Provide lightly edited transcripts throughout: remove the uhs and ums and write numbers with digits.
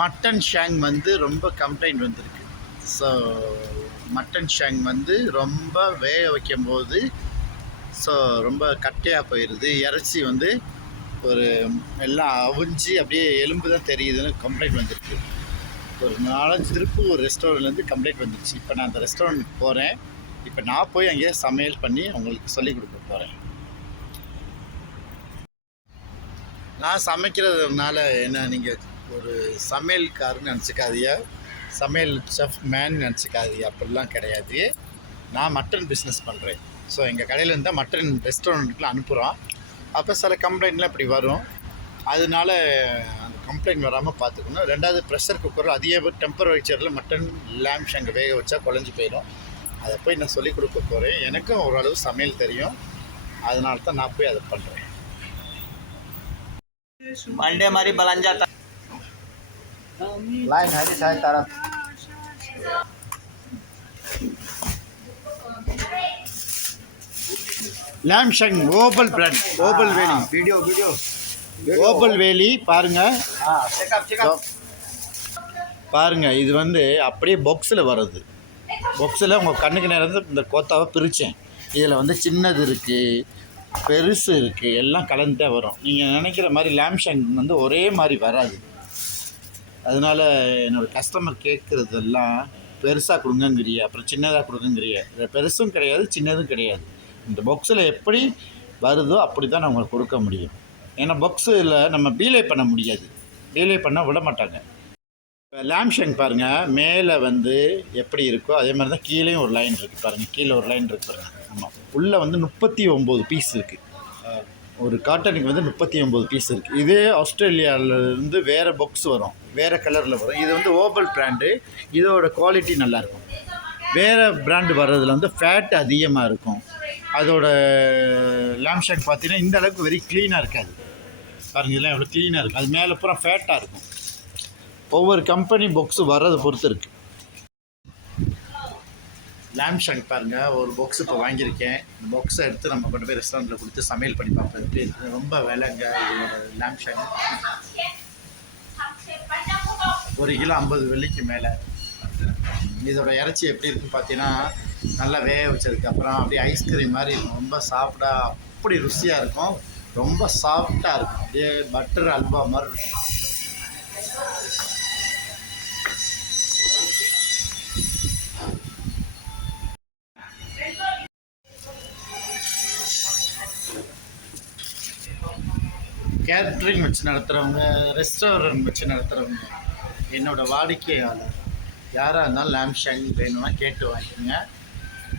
Mutton ஷேங் வந்து ரொம்ப complaint வந்திருக்கு. ஸோ மட்டன் ஷேங் வந்து ரொம்ப வேக வைக்கும்போது ஸோ ரொம்ப கட்டையாக போயிடுது. இறைச்சி வந்து ஒரு எல்லாம் அவிஞ்சு அப்படியே எலும்பு தான் தெரியுதுன்னு கம்ப்ளைண்ட் வந்திருக்கு. ஒரு 4 திருப்பூர் ரெஸ்டாரண்ட்லேருந்து கம்ப்ளைண்ட் வந்துருச்சு. இப்போ நான் அந்த ரெஸ்டாரண்ட்டுக்கு போகிறேன். இப்போ நான் போய் அங்கேயே சமையல் பண்ணி உங்களுக்கு சொல்லிக் கொடுக்க போகிறேன். நான் சமைக்கிறதுனால என்ன, நீங்கள் ஒரு சமையல்காரன்னு நினச்சிக்காதீங்க, சமையல் செஃப் மேன் நினச்சிக்காதீங்க. அப்படிலாம் கிடையாது. நான் மட்டன் பிஸ்னஸ் பண்ணுறேன். ஸோ எங்கள் கடையிலேருந்து தான் மட்டன் ரெஸ்டாரண்ட்டுக்குலாம் அனுப்புகிறோம். அப்போ சில கம்ப்ளைண்ட்லாம் இப்படி வரும். அதனால அந்த கம்ப்ளைண்ட் வராமல் பார்த்துக்கணும். 2வது ப்ரெஷர் குக்கர் அதிக டெம்பரேச்சரில் மட்டன் லேம் ஷேங்கை வேக வச்சா குழஞ்சி போயிடும். அதை போய் நான் சொல்லிக் கொடுக்க போகிறேன். எனக்கும் ஓரளவு சமையல் தெரியும். அதனால தான் நான் போய் அதை பண்ணுறேன். मंडे हमारी बलंजा लाइन है शायद तारा லேம் ஷேங் ஓபல் பிராண்ட், ஓபல் வேலி. वीडियो ஓபல் வேலி பாருங்க. चेकअप பாருங்க, இது வந்து அப்படியே பாக்ஸில் வர்றது. பாக்ஸில் உங்கள் கண்ணுக்கு நேரம் இந்த கோத்தாவை பிரித்தேன். இதில் வந்து சின்னது இருக்குது, பெருசு இருக்குது, எல்லாம் கலந்துட்டே வரும். நீங்கள் நினைக்கிற மாதிரி லேம் ஷேங் வந்து ஒரே மாதிரி வராது. அதனால் என்னோடய கஸ்டமர் கேட்குறதெல்லாம் பெருசாக கொடுங்கங்கிறிய, அப்புறம் சின்னதாக கொடுங்கங்கிறிய. பெருசும் கிடையாது, சின்னதும் கிடையாது. இந்த பாக்ஸில் எப்படி வருதோ அப்படி தான் நான் உங்களுக்கு கொடுக்க முடியும். ஏன்னா பாக்ஸில் நம்ம டீலே பண்ண முடியாது, டீலே பண்ண விட மாட்டாங்க. இப்போ லேம் ஷேங் பாருங்கள், மேலே வந்து எப்படி இருக்கோ அதே மாதிரி தான் கீழேயும் ஒரு லைன் இருக்குது பாருங்கள். கீழே ஒரு லைன் இருக்குது பாருங்கள். ஆமாம், உள்ளே வந்து 39 பீஸ் இருக்குது. ஒரு காட்டனுக்கு வந்து 39 பீஸ் இருக்குது. இதே ஆஸ்திரேலியாவிலேருந்து வேறு பாக்ஸ் வரும், வேறு கலரில் வரும். இது வந்து ஓபல் பிராண்டு. இதோட குவாலிட்டி நல்லாயிருக்கும். வேறு பிராண்டு வர்றதில் வந்து ஃபேட் அதிகமாக இருக்கும். அதோட லேம் ஷேங் பார்த்தீங்கன்னா இந்த அளவுக்கு வெரி க்ளீனாக இருக்காது பாருங்கள். இதெல்லாம் எவ்வளோ க்ளீனாக இருக்குது. அது மேலே பூரா ஃபேட்டாக இருக்கும். ஒவ்வொரு கம்பெனி பாக்ஸு வர்றதை பொறுத்து இருக்குது. லேம் ஷேங் பாருங்கள், ஒரு பாக்ஸ் இப்போ வாங்கியிருக்கேன். இந்த பாக்ஸை எடுத்து நம்ம கொண்டு போய் ரெஸ்டாரண்ட்டில் கொடுத்து சமையல் பண்ணி பார்ப்போம் எப்படி இருக்குது. ரொம்ப விலைங்க இதோட லேம் ஷேங். 1 கிலோ 50 வெள்ளிக்கு மேலே. இதோட இறைச்சி எப்படி இருக்குன்னு பார்த்தீங்கன்னா நல்லா வேக வச்சதுக்கப்புறம் அப்படியே ஐஸ்கிரீம் மாதிரி இருக்கும். ரொம்ப சாஃப்டாக, அப்படி ருசியாக இருக்கும். ரொம்ப சாஃப்டாக இருக்கும். அப்படியே பட்டர் அல்வா மாதிரி இருக்கும். கேட்ரிங் வச்சு நடத்துகிறவங்க, ரெஸ்டாரண்ட் வச்சு நடத்துகிறவங்க, என்னோடய வாடிக்கையாளர் யாராக இருந்தாலும் லேம் ஷேங் வேணும்னா கேட்டு வாங்கிக்கோங்க.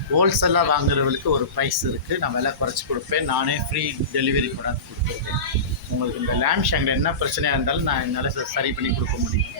ஹோல்சேலாக வாங்குறவங்களுக்கு ஒரு ப்ரைஸ் இருக்குது. நான் விலை குறைச்சி கொடுப்பேன். நானே ஃப்ரீ டெலிவரி கொண்டாந்து கொடுத்துருக்கேன். உங்களுக்கு இந்த லேம் ஷேங்கில் என்ன பிரச்சனையாக இருந்தாலும் நான் என்னால் சரி பண்ணி கொடுக்க முடியும்.